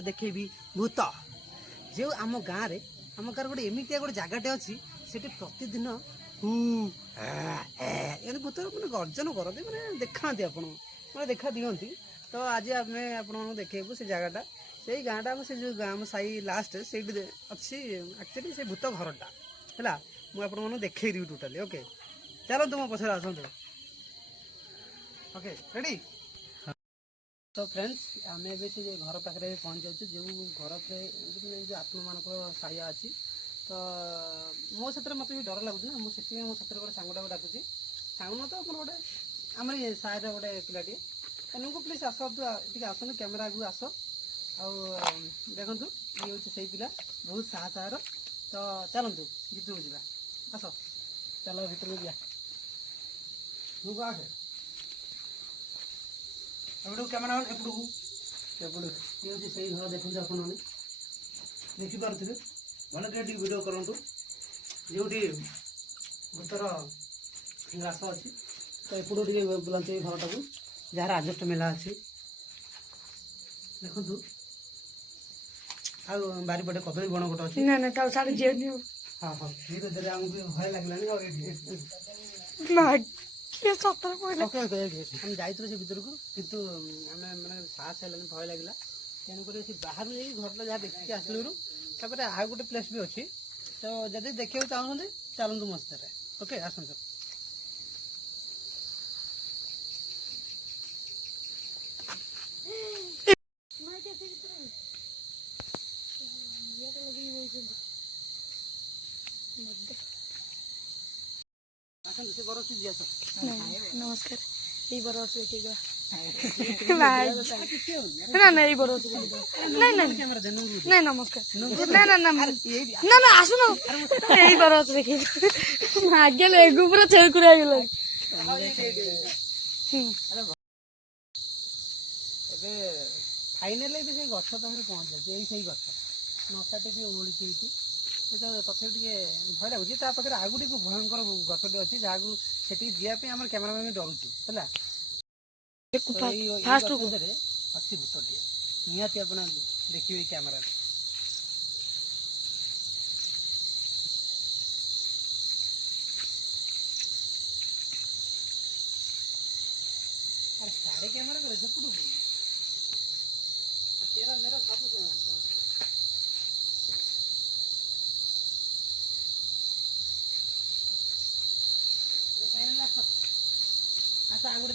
देखेबी भूत जो आम गाँव में आम गाँव गोटे एमती गोटे जगटे अच्छी से प्रतिदिन भूत मैंने गर्जन करते मैंने देखा मैंने देखा दिखती तो आज आम आप देखू से जगटा से गाँटा से जो गाँव साई लास्ट से अच्छी एक्चुअली से भूत घरटा है मुझे देखी टोटाली ओके चलते मो पछे आसतु ओके रेडी तो फ्रेंड्स आम ए घर पाखे पहुँच जाऊँ जो घर पे जो आत्मा मान साया अच्छी तो मो से मत भी डर लगुच ना मुझे मो साथ गोटे सांगटा को डाकुची सांग न तो गोटे आम ये साइड गोटे पिलाटी तुमको प्लीज आस आसतु कैमेरा को आस देखु ये हूँ से पिला बहुत साहसर तो चलतु भितर को आस चल भितर को जा आसे एपटू कैमेरा एपटू ये हूँ से घर देखते आप देखिपे भले टे वीडियो करूँ जो भूतर ग्रास अच्छी तो एपटू टे बुलाते घरटा को जार आजस्ट मेला अच्छी देखु बारीपटे कदली बण गोटे अच्छी ना ना साढ़े जेनी हाँ हाँ धीरे धीरे आमको भय लगलानी सतर ओके हम जाइए से भर को कितु आम मैंने साहस है भय लगे तेणुक बाहर घर जहाँ देखिए आसलू आउ गोटे प्लेस भी अच्छी तो जब देखा चाहते चलतु मस्त ओके आसतु नमस्कार ये बरस ठीक ना ना ये बरस नहीं नहीं नहीं नमस्कार ना ना ना ना ना आसु ना यही बरस देखी आगे लेगु पूरा चेक कर गेल फाइनाली भी से गछ पाखे पहुँच जाए यही गछ नटाटे भी ओढ़ी तथे भय लगुच पाखे आग गोटे भयंकर गछटे अच्छी जहाँ से जावाई आम कैमेरामैन डरुची है अच्छी भूतटे निहाती आप देखिए कैमेरा साढ़े कैमेरा करे सेपटू तेरा मेरा सब अच्छा आंगुठी